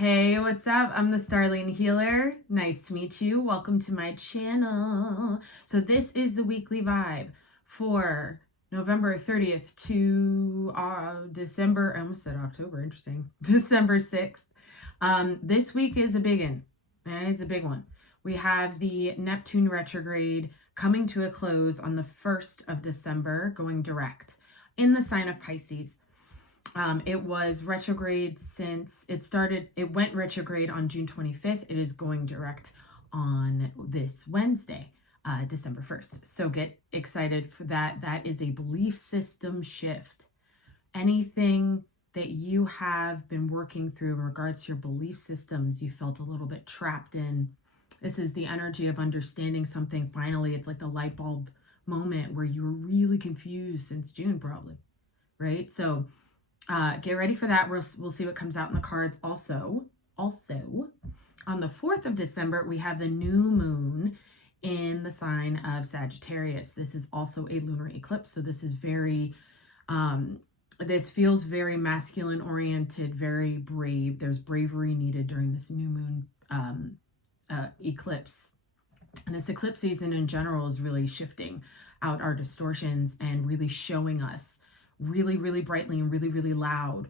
Hey, what's up? I'm the Starlian Healer. Nice to meet you. Welcome to my channel. So this is the weekly vibe for November 30th to December, I almost said October, interesting, December 6th. This week is a big one. It's a big one. We have the Neptune retrograde coming to a close on the 1st of December, going direct in the sign of Pisces. It was retrograde since it started. It went retrograde on June 25th. It is going direct on this Wednesday, December 1st. So get excited for that. That is a belief system shift. Anything that you have been working through in regards to your belief systems, you felt a little bit trapped in. This is the energy of understanding something. Finally, it's like the light bulb moment where you were really confused since June, probably, right? So get ready for that. We'll see what comes out in the cards. Also, on the 4th of December, we have the new moon in the sign of Sagittarius. This is also a lunar eclipse. So this is very, this feels very masculine oriented, very brave. There's bravery needed during this new moon eclipse. And this eclipse season in general is really shifting out our distortions and really showing us really, really brightly and really, really loud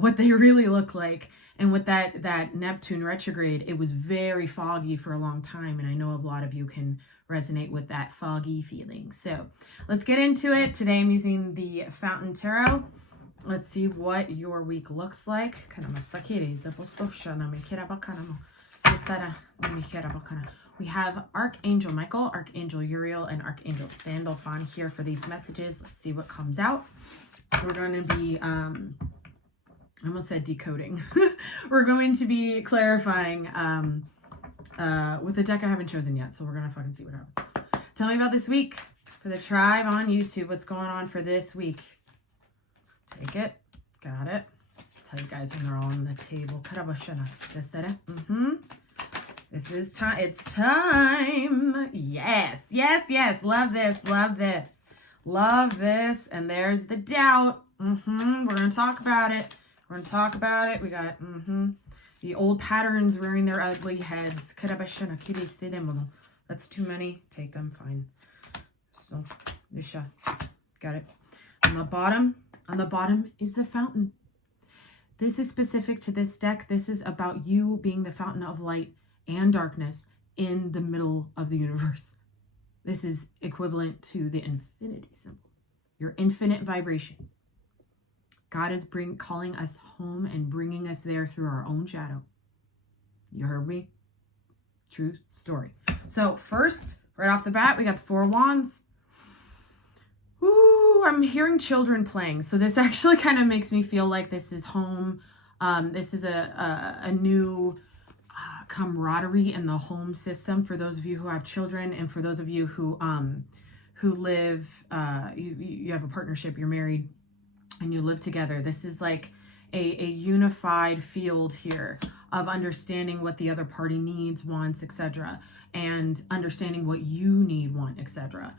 what they really look like. And with that Neptune retrograde, it was very foggy for a long time. And I know a lot of you can resonate with that foggy feeling. So let's get into it. Today I'm using the Fountain Tarot. Let's see what your week looks like. We have Archangel Michael, Archangel Uriel, and Archangel Sandalphon here for these messages. Let's see what comes out. We're going to be, I almost said decoding. We're going to be clarifying with a deck I haven't chosen yet. So we're going to fucking see what happens. Tell me about this week for the tribe on YouTube. What's going on for this week? Take it. Got it. Tell you guys when they're all on the table. This is time. It's time. Yes, yes, yes. Love this. Love this. Love this. And there's the doubt. We're going to talk about it. We're going to talk about it. We got the old patterns rearing their ugly heads. That's too many. Take them. Fine. So, got it. On the bottom is the fountain. This is specific to this deck. This is about you being the fountain of light and darkness in the middle of the universe. This is equivalent to the infinity symbol, your infinite vibration. God is calling us home and bringing us there through our own shadow. You heard me? True story. So first, right off the bat, we got the 4 wands. Ooh, I'm hearing children playing. So this actually kind of makes me feel like this is home. This is a new camaraderie in the home system for those of you who have children, and for those of you who live, you have a partnership, you're married, and you live together. This is like a unified field here of understanding what the other party needs, wants, etc., and understanding what you need, want, etc.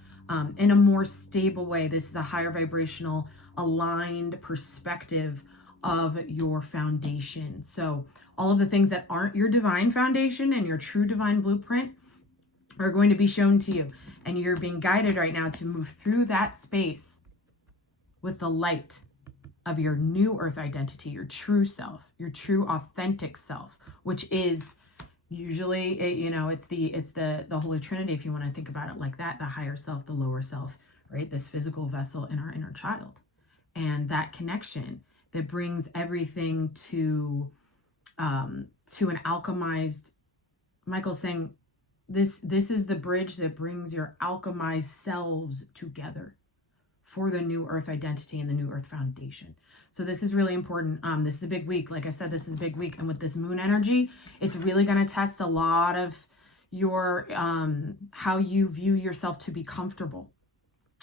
In a more stable way. This is a higher vibrational, aligned perspective of your foundation. So all of the things that aren't your divine foundation and your true divine blueprint are going to be shown to you. And you're being guided right now to move through that space with the light of your new earth identity, your true self, your true authentic self, which is usually, it's the Holy Trinity, if you want to think about it like that, the higher self, the lower self, right? This physical vessel and our inner child. And that connection that brings everything to an alchemized, Michael's saying, this is the bridge that brings your alchemized selves together for the new earth identity and the new earth foundation. So this is really important. This is a big week. Like I said, this is a big week. And with this moon energy, it's really going to test a lot of your, how you view yourself to be comfortable,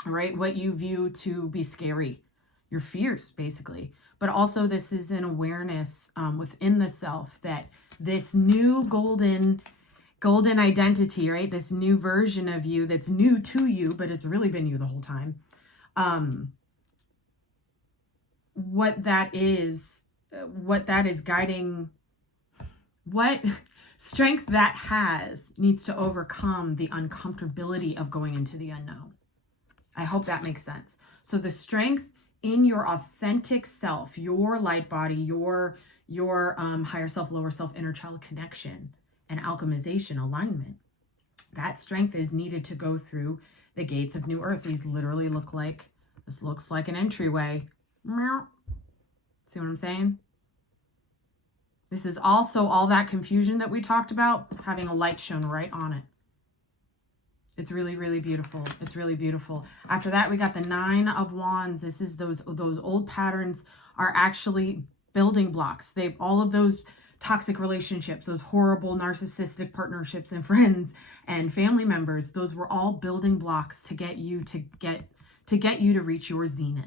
right? What you view to be scary, your fears, basically. But also this is an awareness within the self that this new golden identity, right? This new version of you that's new to you, but it's really been you the whole time. What that is guiding what strength that has needs to overcome the uncomfortability of going into the unknown. I hope that makes sense. So the strength in your authentic self, your light body, your higher self, lower self, inner child connection and alchemization alignment, that strength is needed to go through the gates of New Earth. These literally look like, this looks like an entryway. Meow. See what I'm saying? This is also all that confusion that we talked about, having a light shone right on it. It's really, really beautiful. It's really beautiful. After that, we got the 9 of Wands. This is those old patterns are actually building blocks. All of those toxic relationships, those horrible narcissistic partnerships and friends and family members, those were all building blocks to get you to reach your zenith.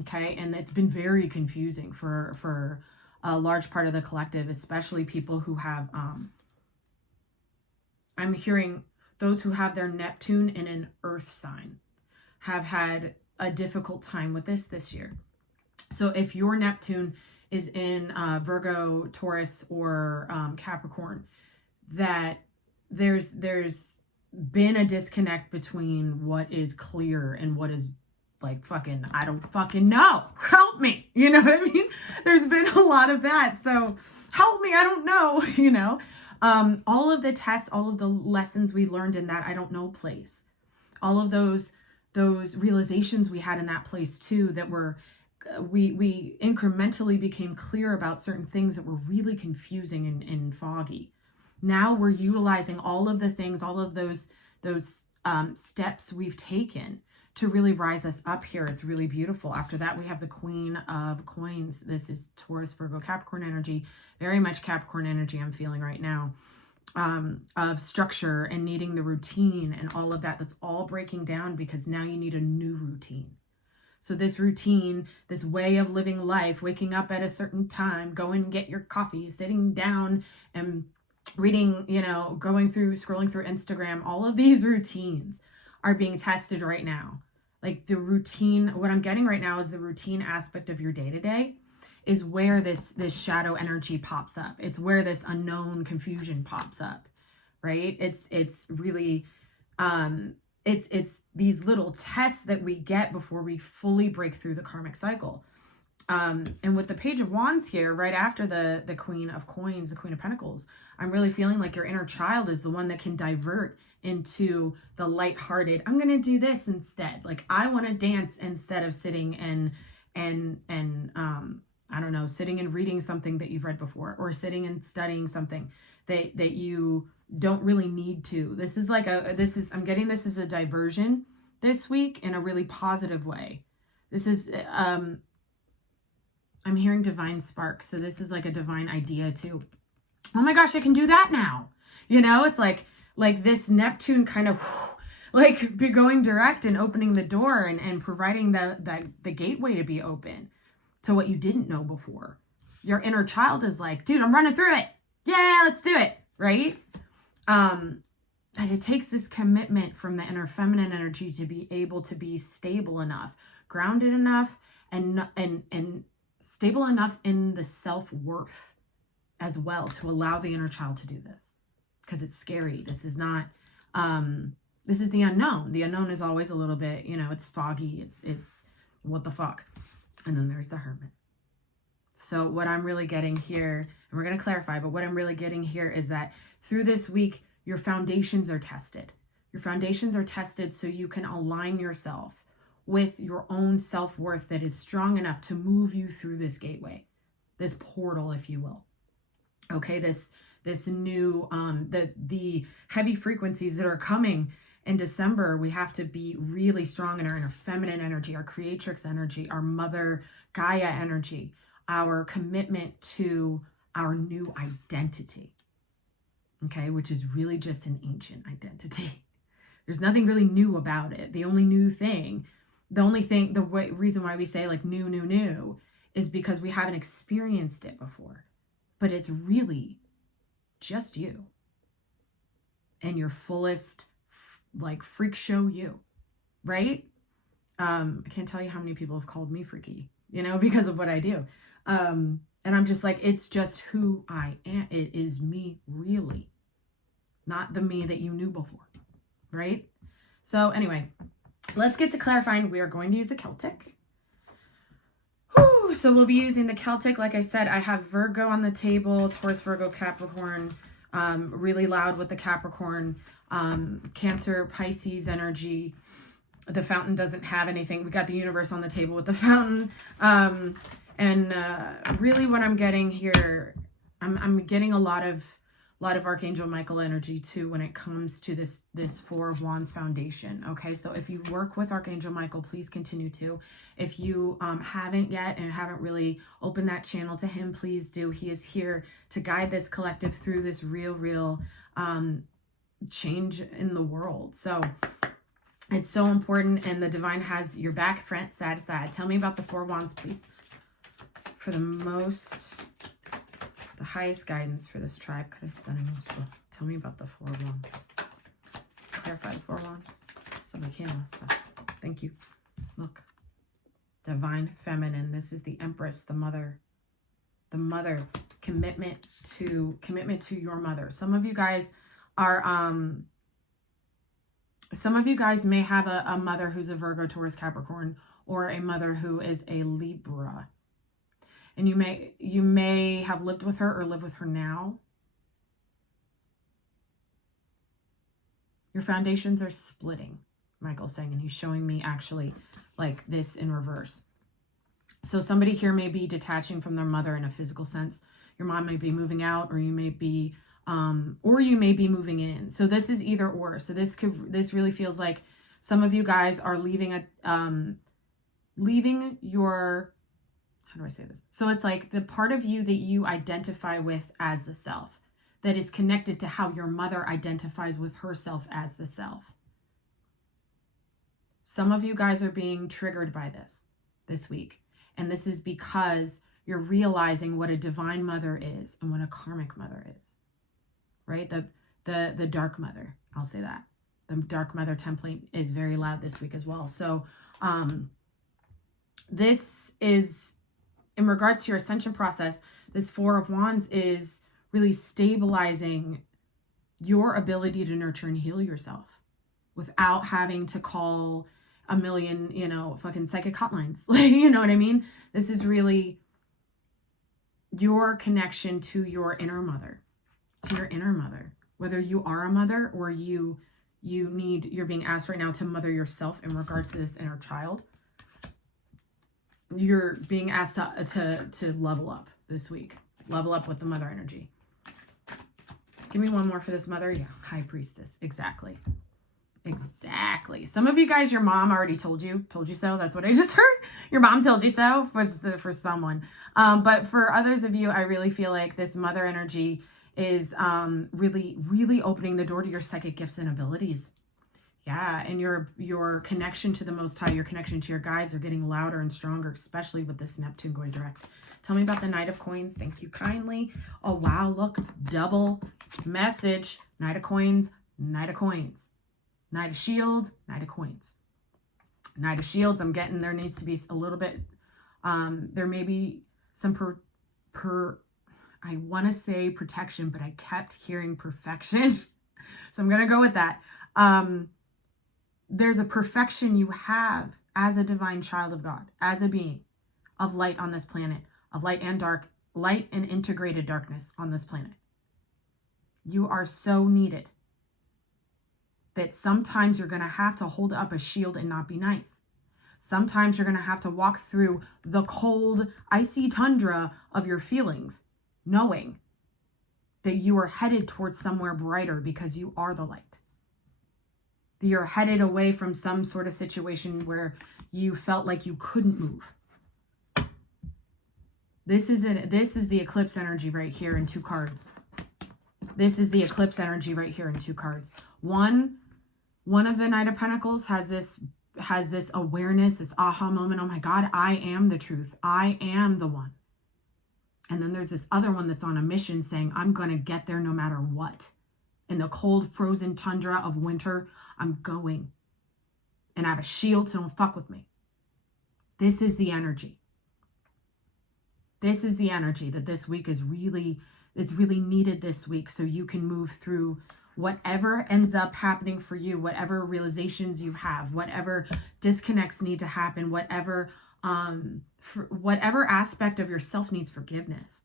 Okay? And it's been very confusing for a large part of the collective, especially people who have I'm hearing those who have their Neptune in an earth sign have had a difficult time with this year. So if your Neptune is in Virgo, Taurus, or Capricorn, that there's been a disconnect between what is clear and what is like fucking, I don't fucking know. Help me. You know what I mean? There's been a lot of that. So help me. I don't know, you know. All of the tests, all of the lessons we learned in that I don't know place, all of those realizations we had in that place too, that were, we incrementally became clear about certain things that were really confusing and foggy. Now we're utilizing all of the things, all of those steps we've taken to really rise us up here. It's really beautiful. After that, we have the Queen of Coins. This is Taurus, Virgo, Capricorn energy. Very much Capricorn energy I'm feeling right now, of structure and needing the routine and all of that. That's all breaking down because now you need a new routine. So this routine, this way of living life, waking up at a certain time, going and get your coffee, sitting down and reading, you know, scrolling through Instagram, all of these routines are being tested right now. Like the routine, what I'm getting right now is the routine aspect of your day-to-day is where this shadow energy pops up. It's where this unknown confusion pops up, right? It's really, it's these little tests that we get before we fully break through the karmic cycle. And with the Page of Wands here, right after the Queen of Coins, the Queen of Pentacles, I'm really feeling like your inner child is the one that can divert into the lighthearted, I'm going to do this instead. Like I want to dance instead of sitting and I don't know, sitting and reading something that you've read before, or sitting and studying something that you don't really need to. This is like I'm getting this as a diversion this week in a really positive way. This is, I'm hearing divine spark. So this is like a divine idea too. Oh my gosh, I can do that now. You know, it's like this Neptune kind of like be going direct and opening the door and providing the gateway to be open to what you didn't know before. Your inner child is like, dude, I'm running through it. Yeah, let's do it. Right? But it takes this commitment from the inner feminine energy to be able to be stable enough, grounded enough, and stable enough in the self-worth as well to allow the inner child to do this. Because it's scary. This is not, this is the unknown. The unknown is always a little bit, you know, it's foggy. It's what the fuck. And then there's the Hermit. So what I'm really getting here, and we're going to clarify, but what I'm really getting here is that through this week, your foundations are tested. Your foundations are tested so you can align yourself with your own self-worth that is strong enough to move you through this gateway, this portal, if you will. Okay, this new, the heavy frequencies that are coming in December, we have to be really strong in our inner feminine energy, our creatrix energy, our mother Gaia energy, our commitment to our new identity, okay, which is really just an ancient identity. There's nothing really new about it. The only reason why we say like new is because we haven't experienced it before, but it's really just you and your fullest like freak show you, right? I can't tell you how many people have called me freaky, you know, because of what I do. And And I'm just like, it's just who I am. It is me, really. Not the me that you knew before, right? So anyway, let's get to clarifying. We are going to use a Celtic. Whew, so we'll be using the Celtic. Like I said, I have Virgo on the table, Taurus, Virgo, Capricorn, really loud with the Capricorn, Cancer, Pisces energy. The fountain doesn't have anything. We got the universe on the table with the fountain. And really what I'm getting here, I'm getting a lot of Archangel Michael energy too when it comes to this Four of Wands foundation. Okay, so if you work with Archangel Michael, please continue to. If you haven't yet and haven't really opened that channel to him, please do. He is here to guide this collective through this real change in the world. So it's so important, and the divine has your back, front, side to side. Tell me about the Four of Wands, please. For the highest guidance for this tribe. Could have done it also. Tell me about the Four of Wands. Clarify the Four of Wands. Somebody can stuff. Thank you. Look. Divine feminine. This is the Empress, the mother. The mother. Commitment to your mother. Some of you guys are some of you guys may have a mother who's a Virgo, Taurus, Capricorn, or a mother who is a Libra. And you may have lived with her or live with her now. Your foundations are splitting, Michael's saying, and he's showing me actually like this in reverse. So somebody here may be detaching from their mother in a physical sense. Your mom may be moving out, or you may be moving in. So this is either or. So this really feels like some of you guys are leaving your, how do I say this? So it's like the part of you that you identify with as the self that is connected to how your mother identifies with herself as the self. Some of you guys are being triggered by this week. And this is because you're realizing what a divine mother is and what a karmic mother is. Right? The dark mother. I'll say that. The dark mother template is very loud this week as well. So this is, in regards to your ascension process, this Four of Wands is really stabilizing your ability to nurture and heal yourself without having to call a million, fucking psychic hotlines. Like, you know what I mean? This is really your connection to your inner mother, whether you are a mother or you're being asked right now to mother yourself in regards to this inner child. You're being asked to level up this week. Level up with the mother energy. Give me one more for this mother. Yeah, High Priestess. Exactly. Some of you guys, your mom already told you so. That's what I just heard. Your mom told you so for someone. But for others of you, I really feel like this mother energy is really opening the door to your psychic gifts and abilities. Yeah, and your connection to the Most High, your connection to your guides are getting louder and stronger, especially with this Neptune going direct. Tell me about the Knight of Coins. Thank you kindly. Oh, wow, look, double message. Knight of Coins, Knight of Coins. Knight of Shields, Knight of Coins. Knight of Shields, I'm getting there needs to be a little bit, there may be some I want to say protection, but I kept hearing perfection. So I'm going to go with that. There's a perfection you have as a divine child of God, as a being of light on this planet, of light and dark, light and integrated darkness on this planet. You are so needed that sometimes you're going to have to hold up a shield and not be nice. Sometimes you're going to have to walk through the cold, icy tundra of your feelings, knowing that you are headed towards somewhere brighter because you are the light. That you're headed away from some sort of situation where you felt like you couldn't move. This is the eclipse energy right here in 2 cards. This is the eclipse energy right here in 2 cards. One of the Knight of Pentacles has this awareness, this aha moment. Oh my God, I am the truth. I am the one. And then there's this other one that's on a mission saying, I'm going to get there no matter what. In the cold, frozen tundra of winter, I'm going. And I have a shield, so don't fuck with me. This is the energy. This is the energy that this week is really, it's really needed this week, so you can move through whatever ends up happening for you, whatever realizations you have, whatever disconnects need to happen, whatever whatever aspect of yourself needs forgiveness,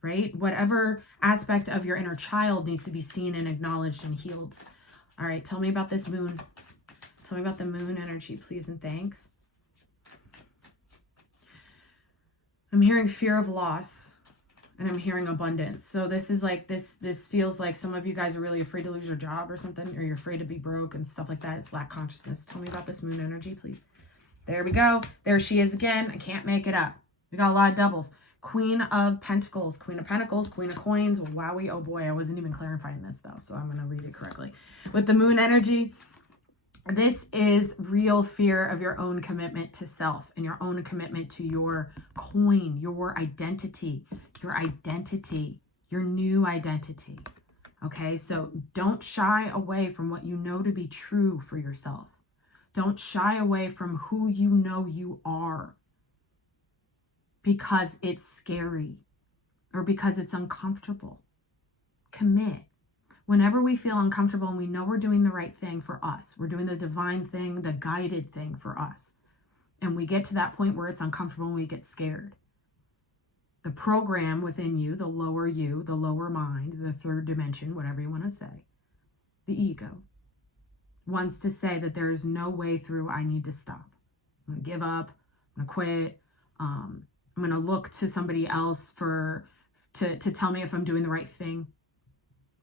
right? Whatever aspect of your inner child needs to be seen and acknowledged and healed. All right, tell me about this moon. Tell me about the moon energy, please and thanks. I'm hearing fear of loss, and I'm hearing abundance. So this is like, this feels like some of you guys are really afraid to lose your job or something, or you're afraid to be broke and stuff like that. It's lack consciousness. Tell me about this moon energy, please. There we go. There she is again. I can't make it up. We got a lot of doubles. Queen of Pentacles, Queen of Pentacles, Queen of Coins. Wowie, oh boy, I wasn't even clarifying this though, so I'm going to read it correctly. With the moon energy, this is real fear of your own commitment to self and your own commitment to your coin, your identity, your new identity. Okay, so don't shy away from what you know to be true for yourself. Don't shy away from who you know you are because it's scary or because it's uncomfortable. Commit. Whenever we feel uncomfortable and we know we're doing the right thing for us, we're doing the divine thing, the guided thing for us, and we get to that point where it's uncomfortable and we get scared, the program within you, the lower mind, the third dimension, whatever you want to say, the ego, wants to say that there is no way through. I need to stop. I'm going to give up. I'm going to quit. I'm going to look to somebody else to tell me if I'm doing the right thing.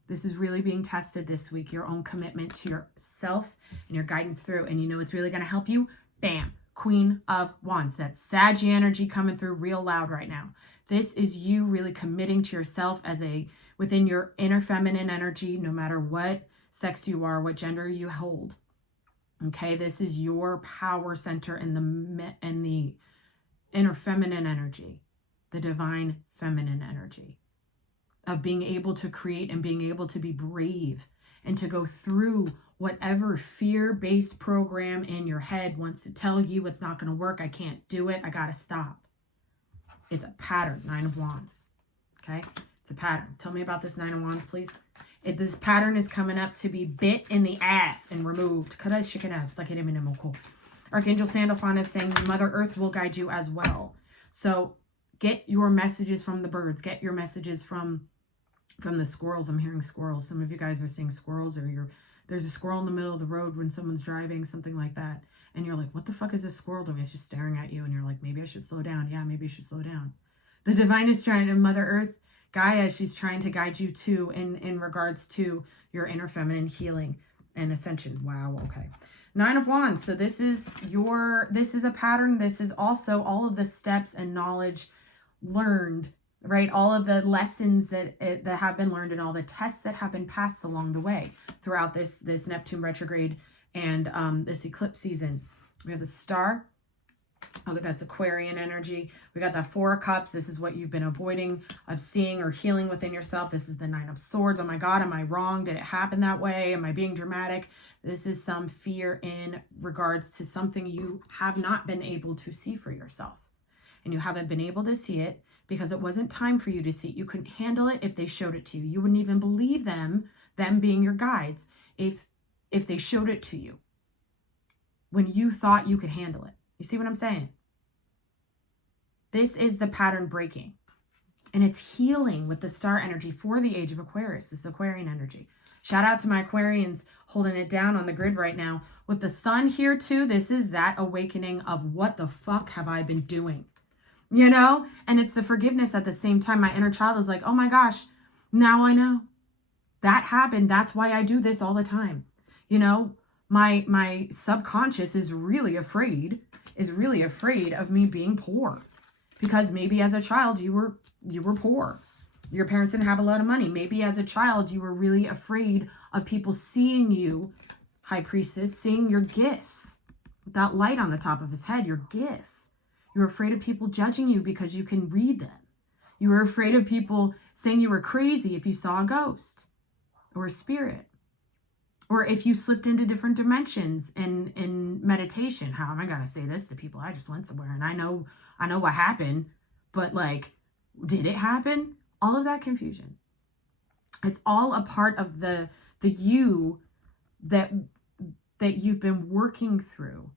This is really being tested this week, your own commitment to yourself and your guidance through. And you know it's really going to help you? Bam. Queen of Wands. That Sag energy coming through real loud right now. This is you really committing to yourself within your inner feminine energy, no matter what sex you are, what gender you hold. Okay, this is your power center in the inner feminine energy, the divine feminine energy of being able to create and being able to be brave and to go through whatever fear-based program in your head wants to tell you it's not going to work. I can't do it. I got to stop. It's a pattern. 9 of Wands. Okay, it's a pattern. Tell me about this 9 of Wands, please. This pattern is coming up to be bit in the ass and removed. Archangel Sandalphon is saying Mother Earth will guide you as well. So get your messages from the birds. Get your messages from the squirrels. I'm hearing squirrels. Some of you guys are seeing squirrels, or there's a squirrel in the middle of the road when someone's driving, something like that. And you're like, what the fuck is this squirrel doing? It's just staring at you. And you're like, maybe I should slow down. Yeah, maybe you should slow down. The divine is trying to, Mother Earth, Gaia, she's trying to guide you too in regards to your inner feminine healing and ascension. Wow, okay. 9 of Wands. So this is a pattern. This is also all of the steps and knowledge learned, right? All of the lessons that have been learned and all the tests that have been passed along the way throughout this Neptune retrograde and this eclipse season. We have the star. Oh, that's Aquarian energy. We got that 4 of Cups. This is what you've been avoiding of seeing or healing within yourself. This is the 9 of Swords. Oh my God, am I wrong? Did it happen that way? Am I being dramatic? This is some fear in regards to something you have not been able to see for yourself. And you haven't been able to see it because it wasn't time for you to see it. You couldn't handle it if they showed it to you. You wouldn't even believe them being your guides, if they showed it to you when you thought you could handle it. You see what I'm saying? This is the pattern breaking. And it's healing with the star energy for the age of Aquarius, this Aquarian energy. Shout out to my Aquarians holding it down on the grid right now. With the sun here too, this is that awakening of what the fuck have I been doing? You know? And it's the forgiveness at the same time. My inner child is like, oh my gosh, now I know. That happened. That's why I do this all the time. You know, my subconscious is really afraid of me being poor. Because maybe as a child you were poor. Your parents didn't have a lot of money. Maybe as a child you were really afraid of people seeing you, High Priestess, seeing your gifts. With that light on the top of his head, your gifts. You were afraid of people judging you because you can read them. You were afraid of people saying you were crazy if you saw a ghost or a spirit. Or if you slipped into different dimensions in meditation. How am I going to say this to people? I just went somewhere and I know what happened. But like, Did it happen? All of that confusion. It's all a part of the you that you've been working through.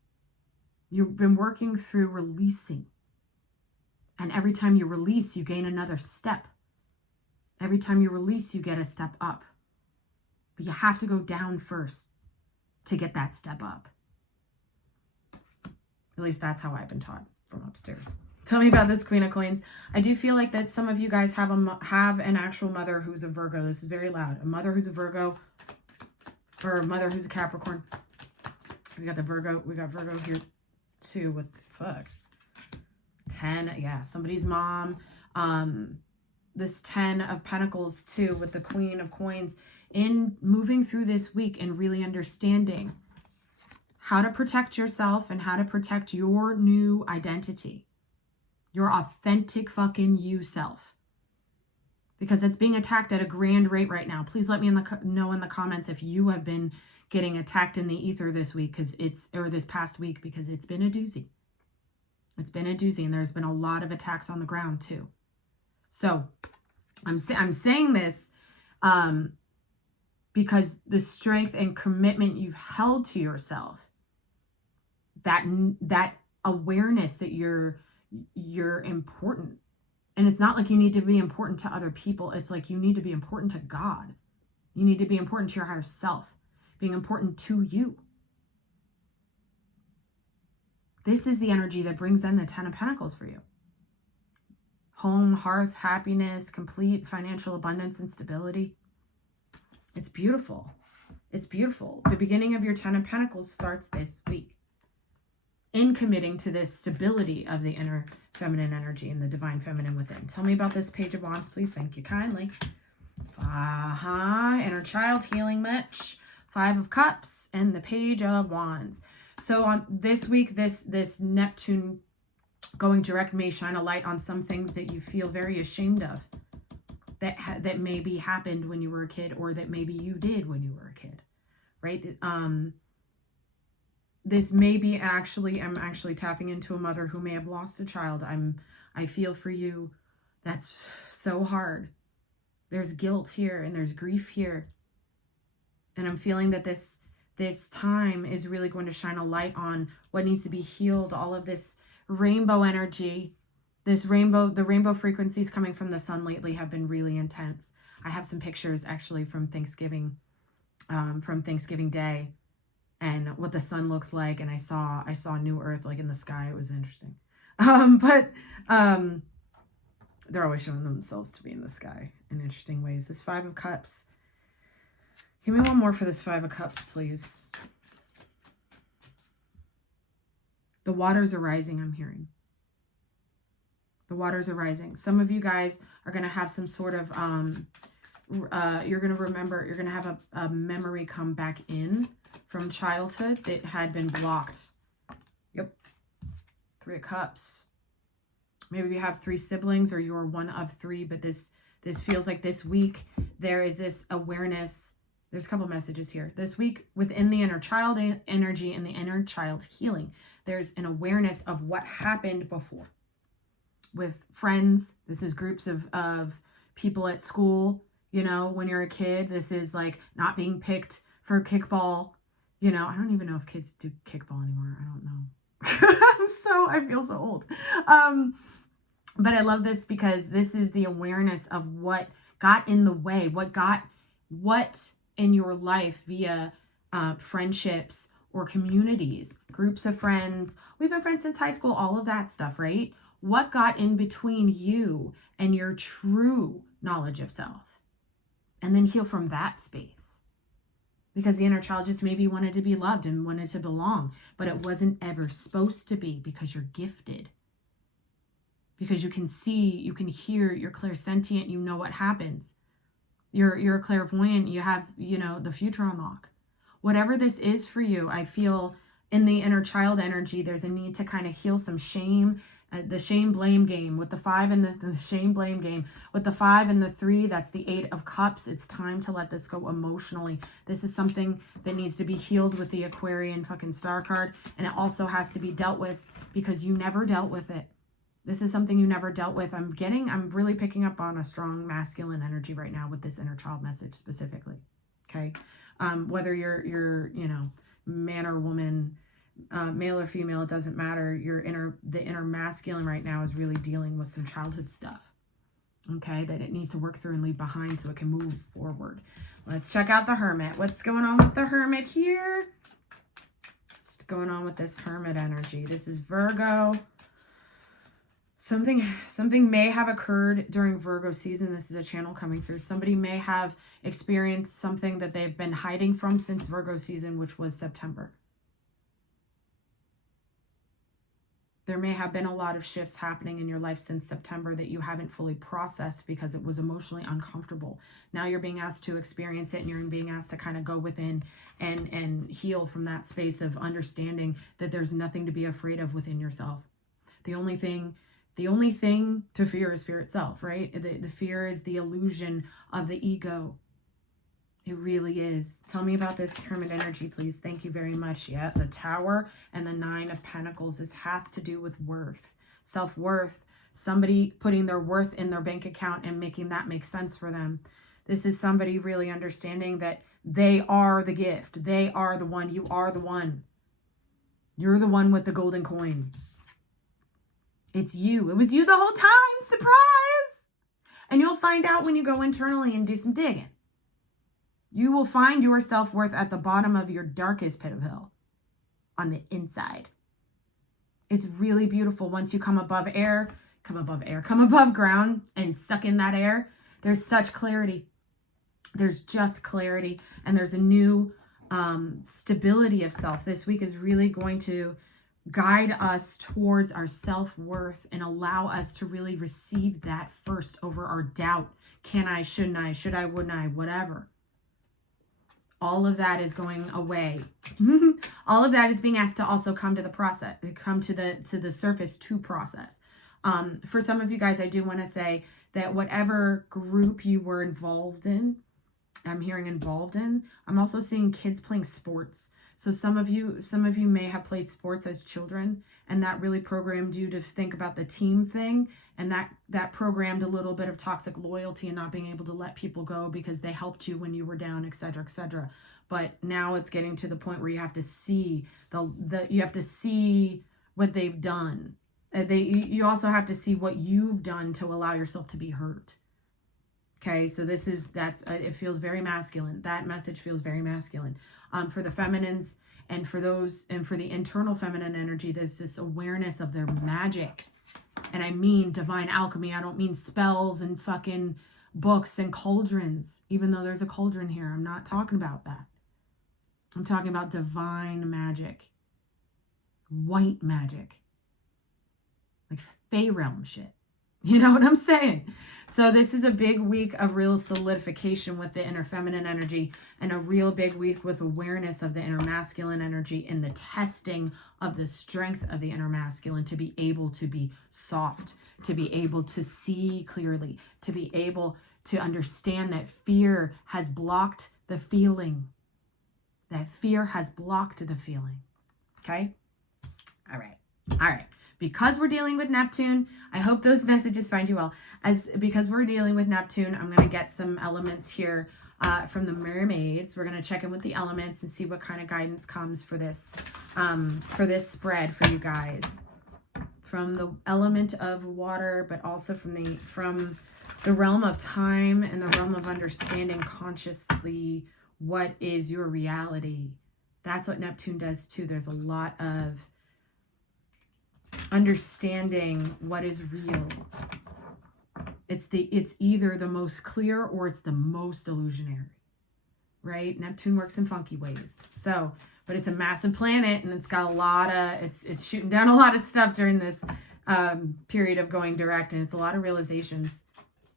You've been working through releasing. And every time you release, you gain another step. Every time you release, you get a step up. But you have to go down first to get that step up. At least that's how I've been taught from upstairs. Tell me about this Queen of Coins. I do feel like that some of you guys have an actual mother who's a Virgo. This is very loud. A mother who's a Virgo, or a mother who's a Capricorn. We got the Virgo. We got Virgo here too with, fuck, 10. Yeah, somebody's mom. This 10 of Pentacles too with the Queen of Coins. In moving through this week and really understanding how to protect yourself and how to protect your new identity. Your authentic fucking you self. Because it's being attacked at a grand rate right now. Please let me know in the comments if you have been getting attacked in the ether this week, or this past week, because it's been a doozy. It's been a doozy, and there's been a lot of attacks on the ground too. So I'm saying this because the strength and commitment you've held to yourself, that awareness that you're important. And it's not like you need to be important to other people. It's like you need to be important to God. You need to be important to your higher self, being important to you. This is the energy that brings in the 10 of Pentacles for you. Home, hearth, happiness, complete financial abundance and stability. It's beautiful. It's beautiful. The beginning of your 10 of Pentacles starts this week. In committing to this stability of the inner feminine energy and the divine feminine within. Tell me about this Page of Wands, please. Thank you kindly. Inner child healing much. 5 of Cups and the Page of Wands. So on this week, this Neptune going direct may shine a light on some things that you feel very ashamed of. That maybe happened when you were a kid, or that maybe you did when you were a kid. Right? This may be I'm actually tapping into a mother who may have lost a child. I feel for you. That's so hard. There's guilt here and there's grief here. And I'm feeling that this time is really going to shine a light on what needs to be healed. All of this rainbow energy, the rainbow frequencies coming from the sun lately have been really intense. I have some pictures actually from Thanksgiving Day. And what the sun looked like, and I saw New Earth like in the sky. It was interesting. But they're always showing themselves to be in the sky in interesting ways. This 5 of Cups. Give me one more for this 5 of Cups, please. The waters are rising, I'm hearing. The waters are rising. Some of you guys are going to have some sort of, you're going to have a memory come back in from childhood that had been blocked. Yep. 3 of Cups. Maybe you have 3 siblings, or you're one of 3, but this feels like this week there is this awareness. There's a couple messages here. This week within the inner child energy and the inner child healing, there's an awareness of what happened before. With friends, this is groups of people at school, you know, when you're a kid. This is like not being picked for kickball. You know, I don't even know if kids do kickball anymore. I don't know. I feel so old. But I love this because this is the awareness of what got in the way, what in your life via friendships or communities, groups of friends. We've been friends since high school, all of that stuff, right? What got in between you and your true knowledge of self? And then heal from that space. Because the inner child just maybe wanted to be loved and wanted to belong, but it wasn't ever supposed to be, because you're gifted. Because you can see, you can hear, you're clairsentient, you know what happens. You're a clairvoyant, you have, you know, the future unlock. Whatever this is for you, I feel in the inner child energy, there's a need to kind of heal some shame. The shame blame game with the 5 and the shame blame game with the 5 and the 3. That's the 8 of Cups. It's time to let this go emotionally. This is something that needs to be healed with the Aquarian fucking star card. And it also has to be dealt with because you never dealt with it. This is something you never dealt with. I'm really picking up on a strong masculine energy right now with this inner child message specifically. Okay. Whether you're, you know, man or woman, male or female, it doesn't matter. The inner masculine right now is really dealing with some childhood stuff. Okay. That it needs to work through and leave behind so it can move forward. Let's check out the Hermit. What's going on with the Hermit here? What's going on with this Hermit energy? This is Virgo. Something may have occurred during Virgo season. This is a channel coming through. Somebody may have experienced something that they've been hiding from since Virgo season, which was September. There may have been a lot of shifts happening in your life since September that you haven't fully processed because it was emotionally uncomfortable. Now you're being asked to experience it, and you're being asked to kind of go within and heal from that space of understanding that there's nothing to be afraid of within yourself. The only thing to fear is fear itself, right? The fear is the illusion of the ego. It really is. Tell me about this Hermit energy, please. Thank you very much. Yeah, the Tower and the Nine of Pentacles. This has to do with worth, self-worth, somebody putting their worth in their bank account and making that make sense for them. This is somebody really understanding that they are the gift. They are the one. You are the one. You're the one with the golden coin. It's you. It was you the whole time. Surprise! And you'll find out when you go internally and do some digging. You will find your self-worth at the bottom of your darkest pit of hell, on the inside. It's really beautiful. Once you come above ground and suck in that air, there's such clarity. There's just clarity, and there's a new stability of self. This week is really going to guide us towards our self-worth and allow us to really receive that first over our doubt. Can I, shouldn't I, should I, wouldn't I, whatever. All of that is going away. All of that is being asked to also come to the process, come to the surface to process. For some of you guys, I do want to say that whatever group you were involved in, I'm hearing involved in, I'm also seeing kids playing sports. So some of you may have played sports as children, and that really programmed you to think about the team thing, and that programmed a little bit of toxic loyalty and not being able to let people go because they helped you when you were down, etc., etc. But now it's getting to the point where you have to see you have to see what they've done. You also have to see what you've done to allow yourself to be hurt. Okay, so it feels very masculine. That message feels very masculine. For the feminines and for the internal feminine energy, there's this awareness of their magic. And I mean divine alchemy. I don't mean spells and fucking books and cauldrons, even though there's a cauldron here. I'm not talking about that. I'm talking about divine magic. White magic. Like Fey realm shit. You know what I'm saying? So this is a big week of real solidification with the inner feminine energy, and a real big week with awareness of the inner masculine energy and the testing of the strength of the inner masculine to be able to be soft, to be able to see clearly, to be able to understand that fear has blocked the feeling. That fear has blocked the feeling. Okay? All right. All right. Because we're dealing with Neptune, I hope those messages find you well. Because we're dealing with Neptune, I'm going to get some elements here from the mermaids. We're going to check in with the elements and see what kind of guidance comes for this spread for you guys. From the element of water, but also from the realm of time and the realm of understanding consciously what is your reality. That's what Neptune does too. There's a lot of understanding what is real. It's either the most clear or it's the most illusionary, right? Neptune works in funky ways. So, but it's a massive planet, and it's got a lot of, it's shooting down a lot of stuff during this period of going direct, and it's a lot of realizations.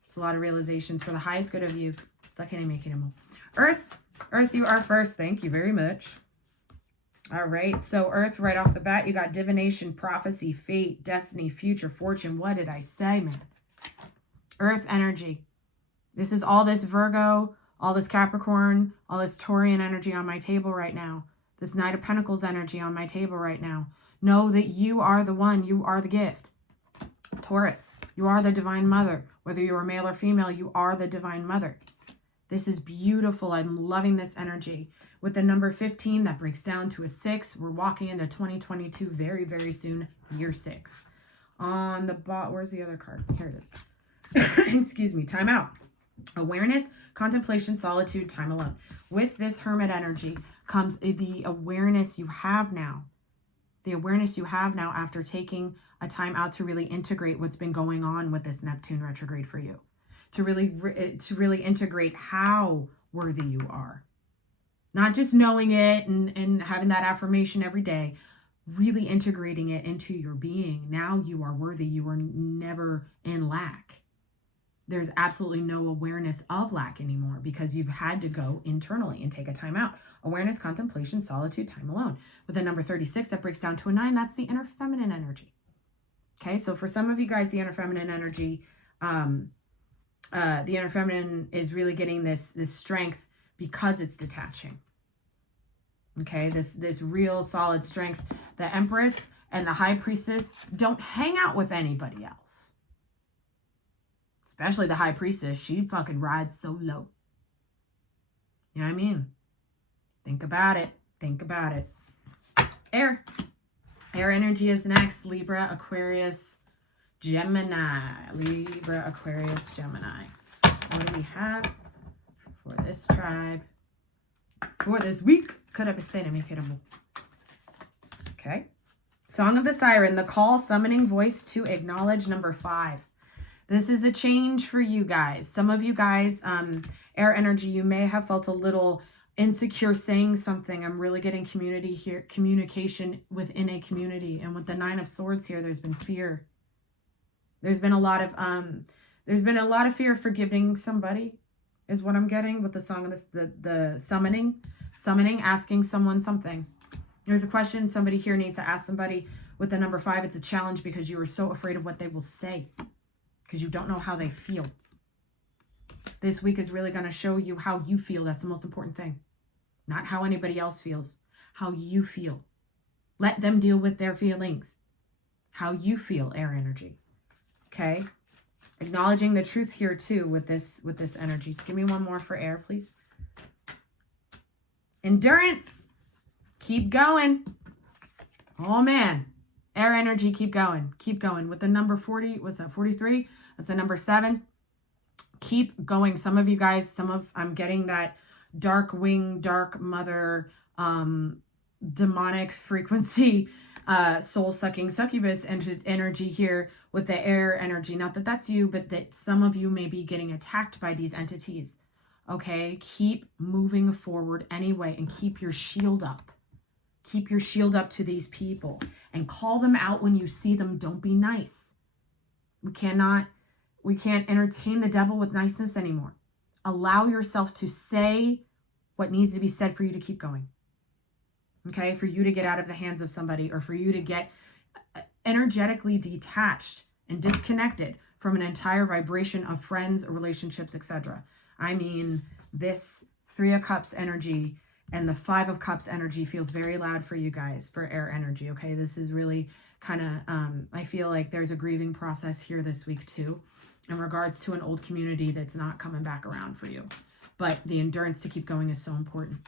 It's a lot of realizations for the highest good of you. Earth, you are first. Thank you very much. All right, so Earth, right off the bat, you got divination, prophecy, fate, destiny, future, fortune. What did I say, man? Earth energy. This is all this Virgo, all this Capricorn, all this Taurian energy on my table right now. This Knight of Pentacles energy on my table right now. Know that you are the one. You are the gift. Taurus, you are the divine mother. Whether you're male or female, you are the divine mother. This is beautiful. I'm loving this energy. With the number 15, that breaks down to a 6. We're walking into 2022 very, very soon, year 6. On the bottom, where's the other card? Here it is. Excuse me, time out. Awareness, contemplation, solitude, time alone. With this hermit energy comes the awareness you have now. The awareness you have now after taking a time out to really integrate what's been going on with this Neptune retrograde for you. To really integrate how worthy you are. Not just knowing it and having that affirmation every day, really integrating it into your being. Now you are worthy. You are never in lack. There's absolutely no awareness of lack anymore because you've had to go internally and take a time out. Awareness, contemplation, solitude, time alone. With the number 36, that breaks down to a 9. That's the inner feminine energy. Okay, so for some of you guys, the inner feminine energy, the inner feminine is really getting this strength because it's detaching. Okay, this real solid strength. The Empress and the High Priestess don't hang out with anybody else. Especially the High Priestess. She fucking rides solo. You know what I mean? Think about it. Think about it. Air. Air energy is next. Libra, Aquarius, Gemini. Libra, Aquarius, Gemini. What do we have for this tribe for this week? Okay. Song of the Siren, the call, summoning voice to acknowledge, number 5. This is a change for you guys. Some of you guys, air energy, you may have felt a little insecure saying something. I'm really getting community here, communication within a community. And with the 9 of Swords here, there's been fear. There's been a lot of fear of forgiving somebody, is what I'm getting with the song of the summoning, asking someone something. There's a question somebody here needs to ask somebody. With the number 5, it's a challenge because you are so afraid of what they will say because you don't know how they feel. This week is really going to show you how you feel. That's the most important thing. Not how anybody else feels. How you feel. Let them deal with their feelings. How you feel, air energy. Okay? Acknowledging the truth here too with this energy. Give me one more for air, please. Endurance. Keep going. Oh man. Air energy, keep going. Keep going. With the number 40, what's that, 43? That's the number 7. Keep going. Some of you guys, I'm getting that dark wing, dark mother, demonic frequency, soul-sucking succubus energy here with the air energy. Not that that's you, but that some of you may be getting attacked by these entities. Okay? Keep moving forward anyway and keep your shield up. Keep your shield up to these people and call them out when you see them. Don't be nice. We can't entertain the devil with niceness anymore. Allow yourself to say what needs to be said for you to keep going. Okay? For you to get out of the hands of somebody or for you to get energetically detached and disconnected from an entire vibration of friends, relationships, etc. I mean, this 3 of Cups energy and the 5 of Cups energy feels very loud for you guys, for air energy, okay? This is really kind of, I feel like there's a grieving process here this week too, in regards to an old community that's not coming back around for you. But the endurance to keep going is so important.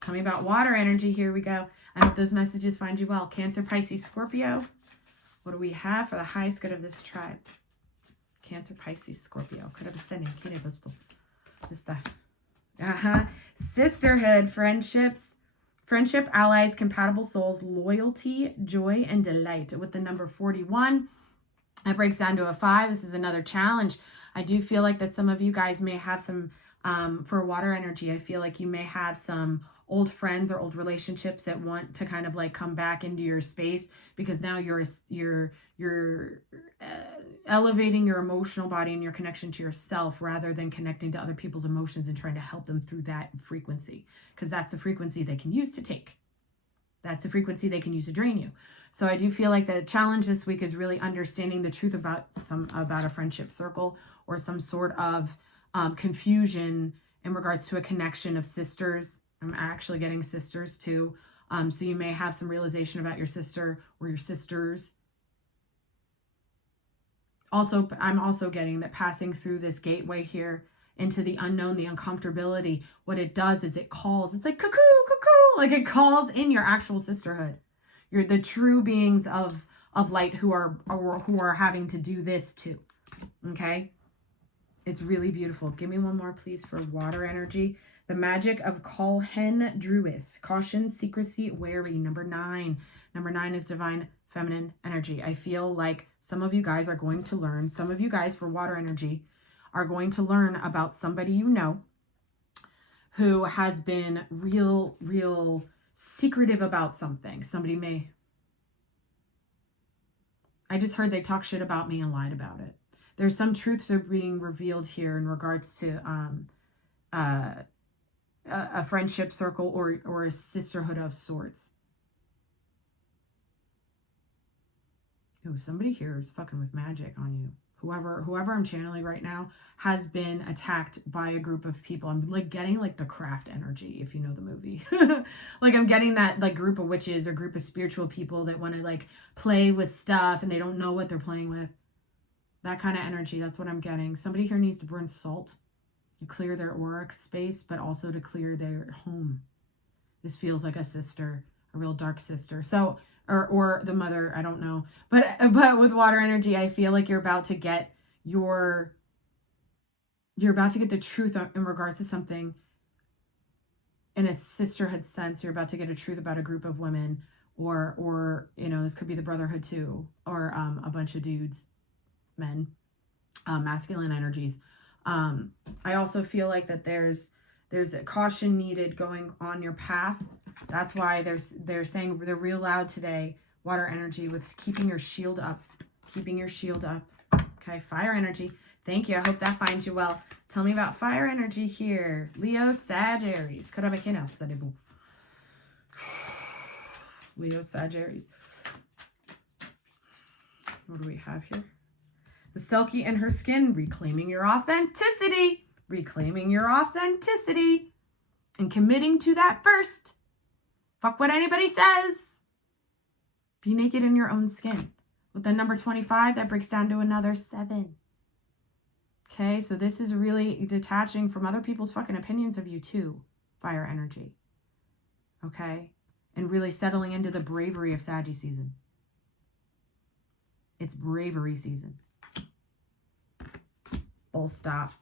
Tell me about water energy. Here we go. I hope those messages find you well. Cancer, Pisces, Scorpio. What do we have for the highest good of this tribe? Cancer, Pisces, Scorpio. Sisterhood, friendship, allies, compatible souls, loyalty, joy, and delight. With the number 41, that breaks down to a 5. This is another challenge. I do feel like that some of you guys may have some, for water energy, I feel like you may have some old friends or old relationships that want to kind of like come back into your space because now you're elevating your emotional body and your connection to yourself rather than connecting to other people's emotions and trying to help them through that frequency, because that's the frequency they can use to take. That's the frequency they can use to drain you. So I do feel like the challenge this week is really understanding the truth about a friendship circle or some sort of confusion in regards to a connection of sisters. I'm actually getting sisters too. So you may have some realization about your sister or your sisters. Also, I'm also getting that passing through this gateway here into the unknown, the uncomfortability, what it does is it calls. It's like cuckoo, cuckoo, like it calls in your actual sisterhood. You're the true beings of light who are having to do this too. Okay? It's really beautiful. Give me one more, please, for water energy. The magic of Colhen Druith. Caution, secrecy, wary. Number 9. Number 9 is divine feminine energy. I feel like some of you guys are going to learn, some of you guys for water energy are going to learn about somebody you know who has been real secretive about something. Somebody may, I just heard they talk shit about me and lied about it. There's some truths that are being revealed here in regards to a friendship circle or a sisterhood of sorts. Ooh, somebody here is fucking with magic on you. Whoever I'm channeling right now has been attacked by a group of people. I'm like getting like the Craft energy, if you know the movie. Like I'm getting that like group of witches or group of spiritual people that want to like play with stuff and they don't know what they're playing with. That kind of energy, that's what I'm getting. Somebody here needs to burn salt to clear their auric space, but also to clear their home. This feels like a sister, a real dark sister. So, or the mother, I don't know. But with water energy, I feel like you're about to get the truth in regards to something in a sisterhood sense. You're about to get a truth about a group of women, or you know, this could be the brotherhood too, or a bunch of dudes, men, masculine energies. I also feel like that there's a caution needed going on your path. That's why they're saying they're real loud today, water energy, with keeping your shield up. Keeping your shield up. Okay, fire energy. Thank you. I hope that finds you well. Tell me about fire energy here. Leo, Sag, Aries. Leo, Sag, Aries. What do we have here? The Selkie and her skin, reclaiming your authenticity. Reclaiming your authenticity. And committing to that first. Fuck what anybody says. Be naked in your own skin. With the number 25, that breaks down to another 7. Okay, so this is really detaching from other people's fucking opinions of you too. Fire energy. Okay? And really settling into the bravery of Saggy season. It's bravery season. Full stop.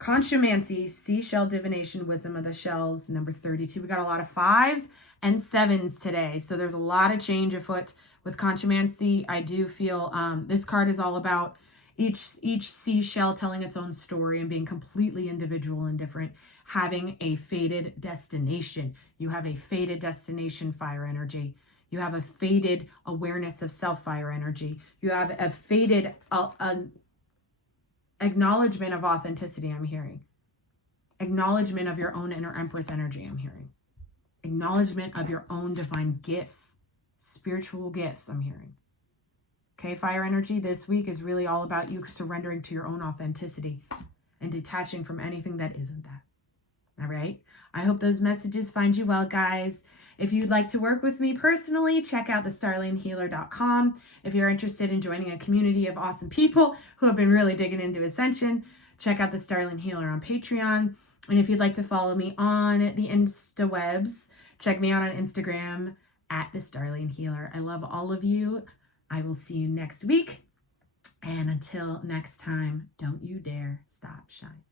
Consciomancy, seashell divination, wisdom of the shells, number 32. We got a lot of 5s and 7s today. So there's a lot of change afoot with consciomancy. I do feel this card is all about each seashell telling its own story and being completely individual and different, having a fated destination. You have a fated destination, fire energy. You have a fated awareness of self, fire energy. You have a fated acknowledgement of authenticity, I'm hearing. Acknowledgement of your own inner empress energy, I'm hearing. Acknowledgement of your own divine gifts, spiritual gifts, I'm hearing. Okay, fire energy, this week is really all about you surrendering to your own authenticity and detaching from anything that isn't that. All right? I hope those messages find you well, guys. If you'd like to work with me personally, check out the StarlianHealer.com. If you're interested in joining a community of awesome people who have been really digging into ascension, check out the Starlian Healer on Patreon. And if you'd like to follow me on the Instawebs, check me out on Instagram at the Starlian Healer. I love all of you. I will see you next week. And until next time, don't you dare stop shining.